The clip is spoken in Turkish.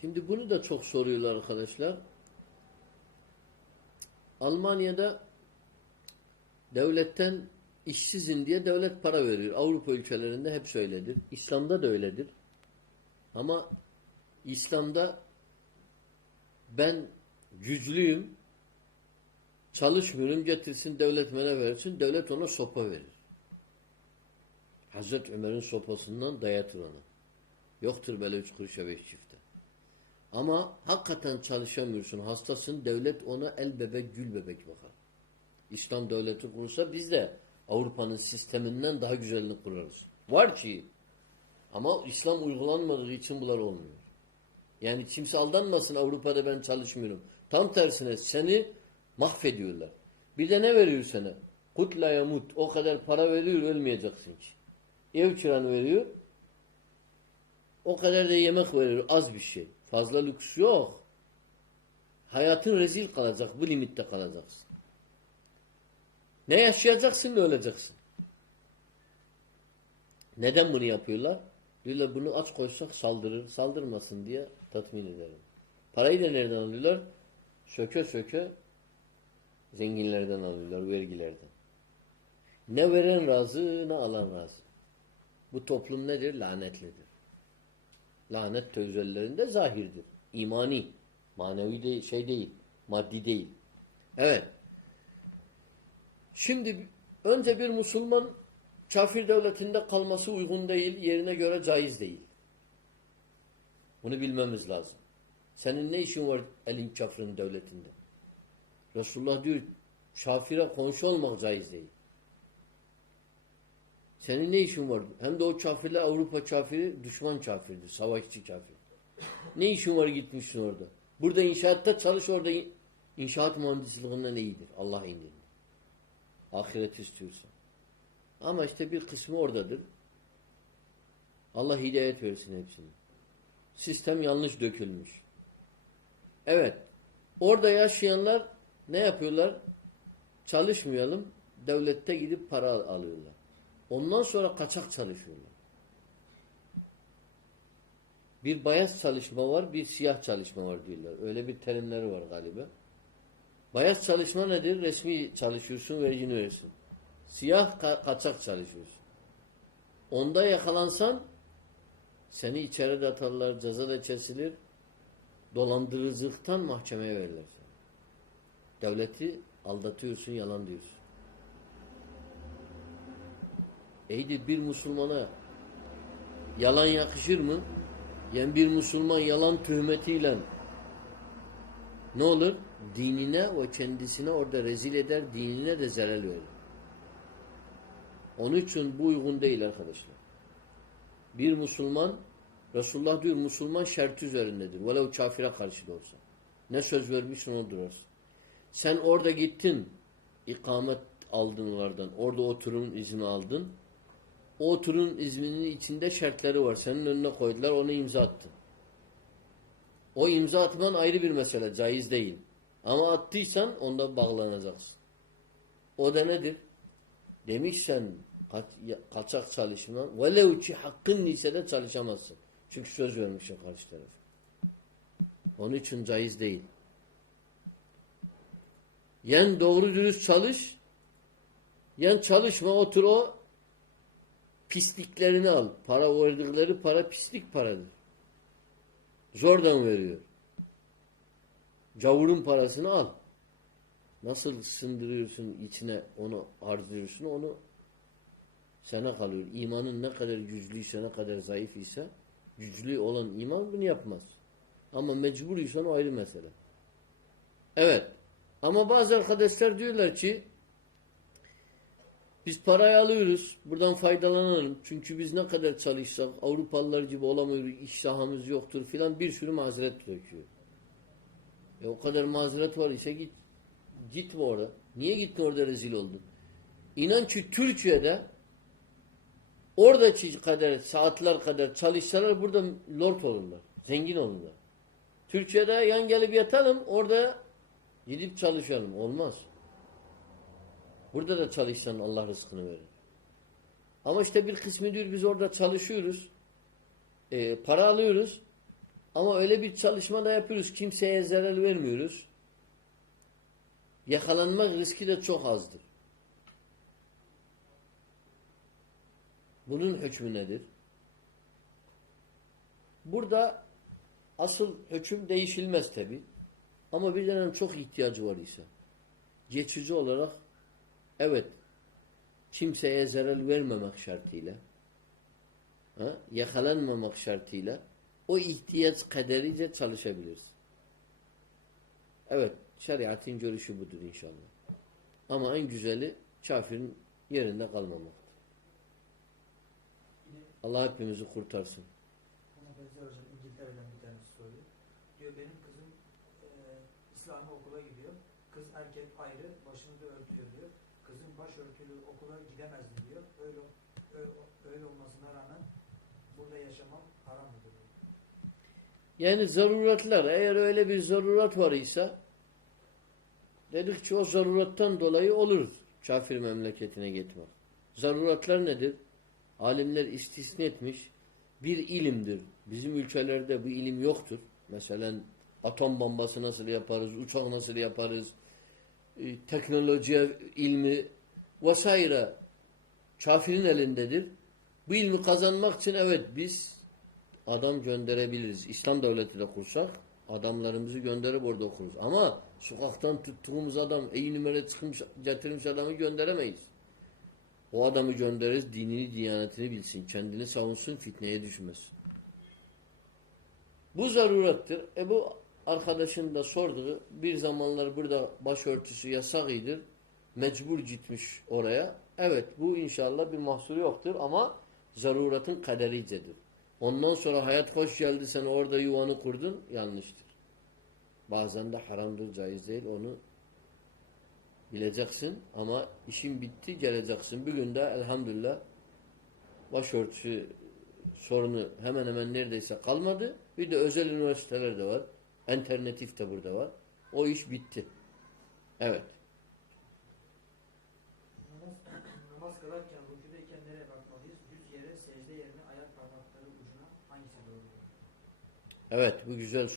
Şimdi bunu da çok soruyorlar arkadaşlar. Almanya'da devletten işsizim diye devlet para veriyor. Avrupa ülkelerinde hep öyledir. İslam'da da öyledir. Ama İslam'da ben güçlüyüm, çalışmıyorum, getirsin devlet bana versin, devlet ona sopa verir. Hazreti Ömer'in sopasından dayatır ona. Yoktur böyle üç kuruşa beş çifte. Ama hakikaten çalışamıyorsun, hastasın, devlet ona el bebek, gül bebek bakar. İslam devleti kurursa biz de Avrupa'nın sisteminden daha güzelini kurarız. Var ki ama İslam uygulanmadığı için bunlar olmuyor. Yani kimse aldanmasın Avrupa'da ben çalışmıyorum. Tam tersine seni mahvediyorlar. Bir de ne veriyor sana? Kutla yamut. O kadar para veriyor ölmeyeceksin ki. Ev kiranı veriyor. O kadar da yemek veriyor. Az bir şey. Fazla lüks yok. Hayatın rezil kalacak. Bu limitte kalacaksın. Ne yaşayacaksın ne öleceksin. Neden bunu yapıyorlar? Diyorlar bunu aç koysak saldırır. Saldırmasın diye tatmin ederim. Parayı da nereden alıyorlar? Söke söke zenginlerden alıyorlar, vergilerden. Ne veren razı ne alan razı. Bu toplum nedir? Lanetlidir. Lanet tövzellerinde zahirdir. İmani. Manevi de şey değil. Maddi değil. Evet. Şimdi önce bir Müslüman kafir devletinde kalması uygun değil, yerine göre caiz değil. Bunu bilmemiz lazım. Senin ne işin var elin kafirin devletinde? Resulullah diyor, kafire komşu olmak caiz değil. Senin ne işin var? Hem de o kafirle Avrupa kafiri düşman kafirdir, savaşçı kafir. Ne işin var gitmişsin orada? Burada inşaatta çalış orada inşaat mühendisliğinden iyidir. Allah indinde. Ahiret istiyorsan. Ama işte bir kısmı oradadır. Allah hidayet versin hepsini. Sistem yanlış dökülmüş. Evet. Orada yaşayanlar ne yapıyorlar? Çalışmayalım. Devlette gidip para alıyorlar. Ondan sonra kaçak çalışıyorlar. Bir bayaz çalışma var, bir siyah çalışma var diyorlar. Öyle bir terimleri var galiba. Bayaz çalışma nedir? Resmi çalışıyorsun, vergini verirsin. Siyah ka kaçak çalışıyorsun. Onda yakalansan seni içeri de atarlar, ceza da kesilir. Dolandırıcılıktan mahkemeye verirler. Devleti aldatıyorsun, yalan diyorsun. İyidir bir Müslümana yalan yakışır mı? Yani bir Müslüman yalan töhmetiyle ne olur? Dinine ve kendisine orada rezil eder, dinine de zarar verir. Onun için bu uygun değil arkadaşlar. Bir Müslüman, Resulullah diyor Müslüman şart üzerindedir. Velev kafire karşı da olsa. Ne söz vermişsin onu durarsın. Sen orada gittin, ikamet aldın onlardan. Orada oturum izni aldın. O oturum izninin içinde şartları var. Senin önüne koydular, onu imza attın. O imza atman ayrı bir mesele, caiz değil. Ama attıysan onda bağlanacaksın. O da nedir? Demişsen kaç, kaçak çalışma velev ki hakkın ise de çalışamazsın. Çünkü söz vermişsin karşı taraf. Onun için caiz değil. Yen doğru dürüst çalış, yen çalışma otur o pisliklerini al. Para verdikleri para pislik paradır. Zordan veriyor. Cavurun parasını al. Nasıl sındırıyorsun içine onu harcıyorsun onu sana kalıyor. İmanın ne kadar güçlüyse ne kadar zayıf ise güçlü olan iman bunu yapmaz. Ama mecburuysan o ayrı mesele. Evet. Ama bazı arkadaşlar diyorlar ki biz parayı alıyoruz. Buradan faydalanalım. Çünkü biz ne kadar çalışsak Avrupalılar gibi olamıyoruz. iş sahamız yoktur filan bir sürü mazeret döküyor. E o kadar mazeret var ise git gitme orada. Niye gittin orada rezil oldun? İnan ki Türkiye'de oradaki kadar saatler kadar çalışsalar burada lord olurlar. Zengin olurlar. Türkiye'de yan gelip yatalım orada gidip çalışalım. Olmaz. Burada da çalışsan Allah rızkını verir. Ama işte bir kısmı diyor biz orada çalışıyoruz. E, para alıyoruz. Ama öyle bir çalışma da yapıyoruz. Kimseye zarar vermiyoruz. Yakalanmak riski de çok azdır. Bunun hükmü nedir? Burada asıl hüküm değişilmez tabi. Ama bir dönem çok ihtiyacı var ise geçici olarak evet kimseye zarar vermemek şartıyla ha, yakalanmamak şartıyla o ihtiyaç kaderice çalışabiliriz. Evet, şeriatın görüşü budur inşallah. Ama en güzeli kafirin yerinde kalmamaktır. Allah hepimizi kurtarsın. Diyor benim kızım e, İslami okula gidiyor. Kız erkek ayrı başını da örtüyor diyor. Kızım başörtülü okula gidemezdi diyor. Öyle, öyle, öyle olmasına rağmen burada yaşamam haram mıdır? Yani zaruretler, eğer öyle bir zaruret var ise dedik ki o zaruretten dolayı olur kafir memleketine gitmek. Zaruretler nedir? Alimler istisna etmiş. Bir ilimdir. Bizim ülkelerde bu ilim yoktur. Mesela atom bombası nasıl yaparız, uçak nasıl yaparız, e, teknoloji ilmi vesaire kafirin elindedir. Bu ilmi kazanmak için evet biz adam gönderebiliriz. İslam devleti de kursak adamlarımızı gönderip orada okuruz. Ama sokaktan tuttuğumuz adam iyi numara çıkmış getirmiş adamı gönderemeyiz. O adamı göndeririz dinini, diyanetini bilsin. Kendini savunsun, fitneye düşmesin. Bu zarurettir. E bu arkadaşın da sorduğu bir zamanlar burada başörtüsü yasak idir. Mecbur gitmiş oraya. Evet bu inşallah bir mahsuru yoktur ama zaruretin kadericedir. Ondan sonra hayat hoş geldi sen orada yuvanı kurdun yanlıştır. Bazen de haramdır caiz değil onu bileceksin ama işin bitti geleceksin. Bir günde elhamdülillah başörtüsü sorunu hemen hemen neredeyse kalmadı. Bir de özel üniversiteler de var. Alternatif de burada var. O iş bitti. Evet. Evet bu güzel